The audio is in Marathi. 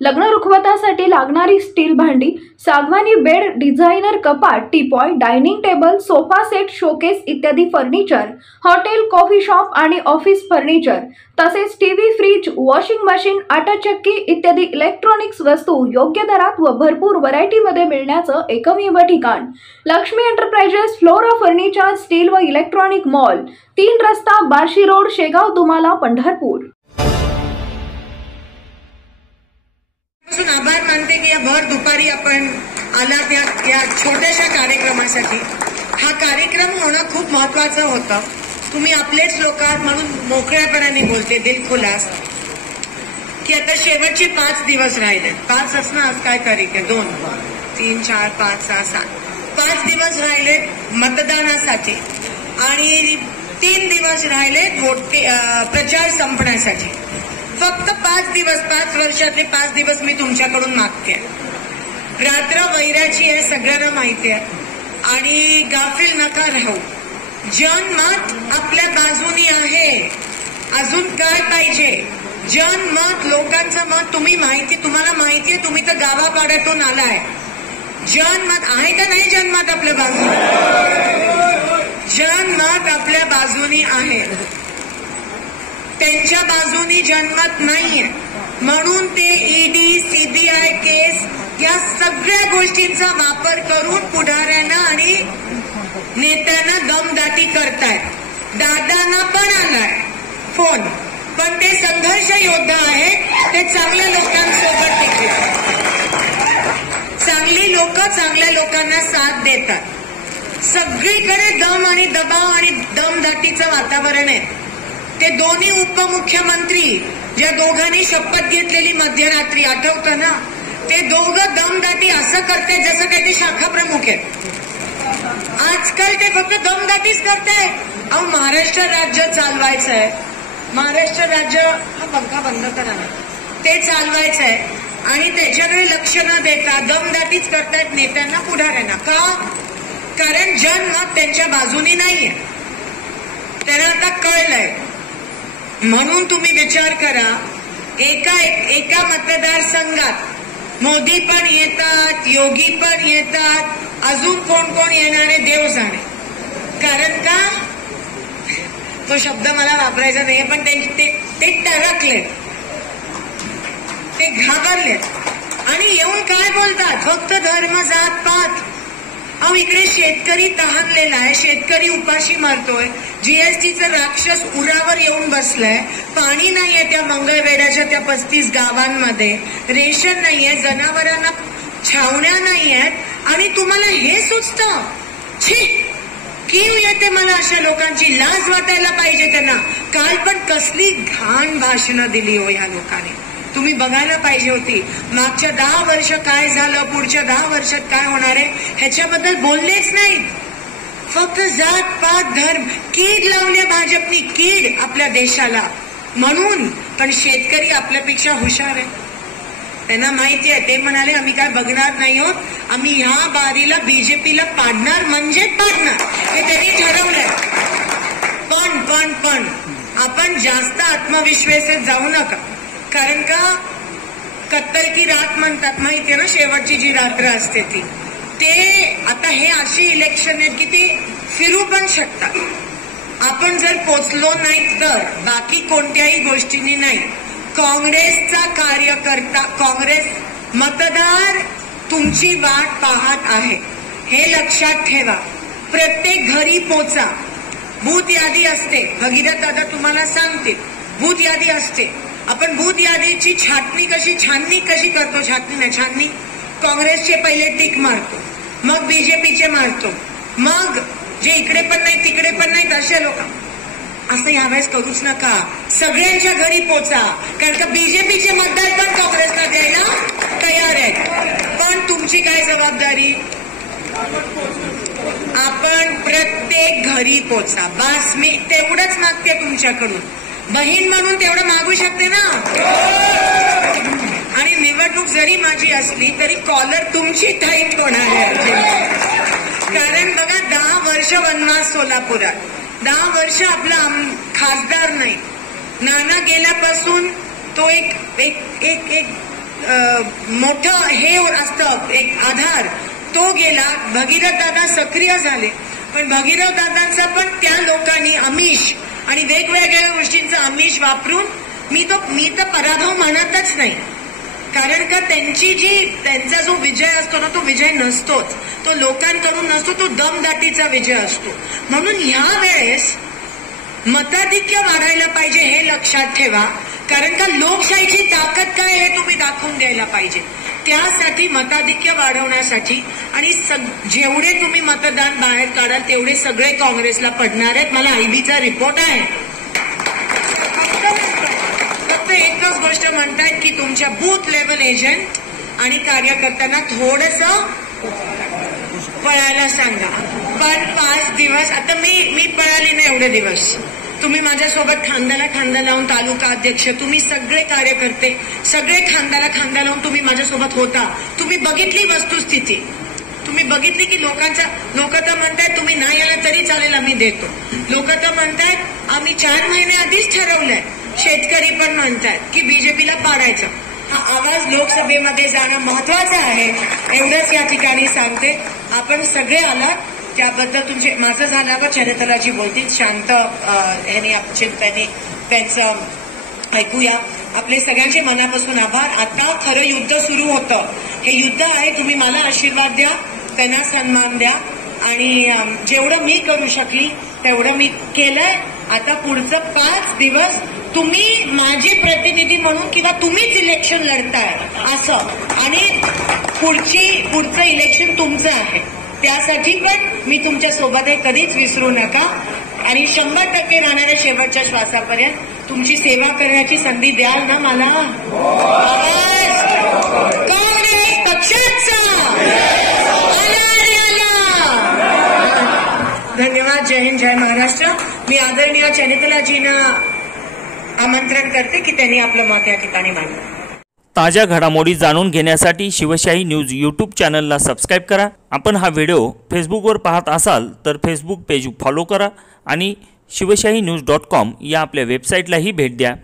लग्न रुखवतासाठी लागणारी स्टील भांडी, सागवानी बेड, डिझायनर कपाट, teapoy, dining table, sofa set, showcase इत्यादी फर्निचर, हॉटेल, कॉफी शॉप आणि ऑफिस फर्निचर तसेच टीव्ही, फ्रीज, वॉशिंग मशीन, आटा चक्की इत्यादी इलेक्ट्रॉनिक्स वस्तू योग्य दरात व भरपूर व्हरायटीमध्ये मिळण्याचं एकमेव ठिकाण Lakshmi enterprises flora furniture steel व इलेक्ट्रॉनिक मॉल, 3 रस्ता, बार्शी रोड, शेगाव, दुमाला, पंढरपूर। आभार मानते की या भर दुपारी आपण आलात या छोट्याशा कार्यक्रमासाठी। हा कार्यक्रम होणं खूप महत्वाचं होतं। तुम्ही आपलेच लोक आहात म्हणून मोकळ्यापणाने बोलते, दिल खुलास की आता शेवटचे 5 दिवस राहिले। 5 असणं आज काय तारीख आहे? 2, 3, 4, 5, 6, 7 5 दिवस राहिले मतदानासाठी आणि 3 दिवस राहिले प्रचार संपण्यासाठी। फक्त 5 दिवस, 5 वर्षातले 5 दिवस मी तुमच्याकडून मागते। रात्र वैराची आहे, सगळ्यांना माहिती आहे आणि गाफील नका राहू। जनमत आपल्या बाजूनी आहे। अजून काय पाहिजे? जनमत, लोकांचं मत तुम्हाला माहिती आहे। तुम्ही तर गावापाड्यातून आलाय। जनमत आहे का नाही? जनमत आपल्या बाजूनी, जनमत आपल्या बाजूनी आहे। त्यांच्या बाजूनी जनमत नाहीये म्हणून ते ईडी, सीबीआय केस या सगळ्या गोष्टींचा वापर करून पुढाऱ्यांना आणि नेत्यांना दमदाटी करतायत। दादांना पण आलाय फोन, पण ते संघर्ष योद्धा आहेत। ते चांगल्या लोकांसोबत टिकले। चांगली लोक चांगल्या लोकांना साथ देतात। सगळीकडे दम आणि दबाव आणि दमदाटीचं वातावरण आहे। ते दोन्ही उपमुख्यमंत्री ज्या दोघांनी शपथ घेतलेली मध्यरात्री, आठवतं ना? ते दोघं दमदाटी असं करतात जसं काही ते शाखा प्रमुख आहेत। आजकाल ते फक्त दमदाटीच करतायत। अहो, महाराष्ट्र राज्य चालवायचं आहे। महाराष्ट्र राज्य, हा पंखा बंद करा ना, ते चालवायचं आहे आणि त्याच्याकडे लक्ष न देता दमदाटीच करतायत नेत्यांना, पुढाऱ्यांना। का? कारण जनमत त्यांच्या बाजूनी नाहीये। त्यांना आता कळलंय। म्हणून तुम्ही विचार करा, एका मतदारसंघात मोदी पण येतात, योगी पण येतात, अजून कोण कोण येणारे देव जाणे। कारण का? तो शब्द मला वापरायचा नाहीये, पण ते टरकले, ते घाबरले आणि येऊन काय बोलतात? फक्त धर्म, जात, पात। अहो, इकडे शेतकरी तहानलेला आहे, शेतकरी उपाशी मारतोय, जीएसटीचं राक्षस उरावर येऊन बसलंय, पाणी नाहीये त्या मंगळवेढ्याच्या त्या 35 गावांमध्ये, रेशन नाहीये, जनावरांना छावण्या नाहीयेत आणि तुम्हाला हे सुचतं? छी, कीव येते मला अशा लोकांची। लाज वाटायला पाहिजे त्यांना। काल पण कसली घाण भाषणं दिली हो या लोकांनी। तुम्ही बघायला पाहिजे होती मागच्या 10 वर्ष काय झालं, पुढच्या 10 वर्षात काय होणार आहे ह्याच्याबद्दल बोललेच नाही। फक्त जात, पात, धर्म, कीड लावल्या भाजपनी, कीड आपल्या देशाला म्हणून। पण शेतकरी आपल्यापेक्षा हुशार आहे, त्यांना माहिती आहे। ते म्हणाले आम्ही काय बघणार नाही आहोत, आम्ही ह्या बारीला बीजेपीला पाडणार म्हणजे पाडणार, हे त्यांनी ठरवलंय। पण आपण जास्त आत्मविश्वासात जाऊ नका। कारण का? कत्तल की रात म्हणतात, माहितीये ना? शेवटची जी रात्र असते ती। ते आता हे अशी इलेक्शन आहेत की ते फिरू पण शकतात। आपण जर पोचलो नाही तर बाकी कोणत्याही गोष्टींनी नाही। काँग्रेसचा कार्यकर्ता, काँग्रेस मतदार तुमची वाट पाहत आहे, हे लक्षात ठेवा। प्रत्येक घरी पोचा। बूथ यादी असते, भगीरथ दादा तुम्हाला सांगते, बूथ यादी असते। आपण बूथ यादीची छाननी कशी करतो? छाननी काँग्रेसचे पहिले टिक मारतो, मग बीजेपीचे मारतो, मग जे इकडे पण नाही तिकडे पण नाही असे लोक। असं यावेळेस करूच नका, सगळ्यांच्या घरी पोचा। कारण का बीजेपीचे मतदार पण काँग्रेसला द्यायला तयार आहेत। पण तुमची काय जबाबदारी? आपण प्रत्येक घरी पोचा। बस मी तेवढंच मागते तुमच्याकडून। बहीण म्हणून तेवढं मागू शकते ना। आणि निवडणूक जरी माझी असली तरी कॉलर तुमची टाईट होणार आहे। कारण बघा, 10 वर्ष वनवास सोलापुरात, 10 वर्ष आपला खासदार नाही। नाना गेल्यापासून तो एक मोठं हे असतं एक आधार तो गेला. भगीरथ दादा सक्रिय झाले, पण भगीरथ दादांचा पण त्या लोकांनी आमिष आणि वेगवेगळ्या गोष्टींचं आमिष वापरून मी तर पराभव म्हणतच नाही. कारण का त्यांचा जो विजय असतो ना, तो विजय नसतोच, तो लोकांकडून नसतो, तो दमदाटीचा विजय असतो. म्हणून ह्या वेळेस मताधिक्य वाढायला पाहिजे हे लक्षात ठेवा. कारण का लोकशाहीची ताकद काय हे तुम्ही दाखवून द्यायला पाहिजे. त्यासाठी मताधिक्य वाढवण्यासाठी आणि जेवढे तुम्ही मतदान बाहेर काढाल तेवढे सगळे काँग्रेसला पडणार आहेत. मला आयबीचा रिपोर्ट आहे. फक्त एकच गोष्ट म्हणतायत की तुमच्या बूथ लेवल एजंट आणि कार्यकर्त्यांना थोडंसं पळायला सांगा. पण 5 दिवस आता मी पळाली नाही एवढे दिवस. तुम्ही माझ्यासोबत खांद्याला खांदा लावून तालुका अध्यक्ष, तुम्ही सगळे कार्यकर्ते, सगळे खांद्याला खांदा लावून तुम्ही माझ्यासोबत होता. तुम्ही बघितली वस्तुस्थिती, तुम्ही बघितली की लोक तर म्हणतायत तुम्ही नाही आला तरी चालेल आम्ही देतो. लोक तर म्हणतायत आम्ही 4 महिने आधीच ठरवलंय. शेतकरी पण म्हणतायत की बीजेपीला पाडायचं. हा आवाज लोकसभेमध्ये जाणं महत्वाचं आहे. एवढंच या ठिकाणी सांगते. आपण सगळे आलात त्याबद्दल माझं झाल्यावर चरितलाजी बोलतील. शांत त्यांनी त्यांचं ऐकूया. आपले सगळ्यांचे मनापासून आभार. आता खरं युद्ध सुरू होतं. हे युद्ध आहे. तुम्ही मला आशीर्वाद द्या, त्यांना सन्मान द्या आणि जेवढं मी करू शकली तेवढं मी केलंय. आता पुढचं 5 दिवस तुम्ही माझे प्रतिनिधी म्हणून किंवा तुम्हीच इलेक्शन लढताय असं, आणि पुढचं इलेक्शन तुमचं आहे. त्यासाठी पण मी तुमच्या सोबत आहे. कधीच विसरू नका आणि 100% राहणाऱ्या शेवटच्या श्वासापर्यंत तुमची सेवा करण्याची संधी द्याल ना मला. काँग्रेस पक्षाचा धन्यवाद. जय हिंद, जय महाराष्ट्र. मी आदरणीय चरितलाजींना आमंत्रण करते की त्यांनी आपलं मत या ठिकाणी मांडलं. ताज्या घडामोडी जाणून घेण्यासाठी शिवशाही न्यूज यूट्यूब चॅनलला सबस्क्राईब करा. आपण हा व्हिडिओ फेसबुकवर पाहत असाल तर फेसबुक पेज फॉलो करा आणि शिवशाही न्यूज.com या आपल्या वेबसाईटलाही भेट द्या.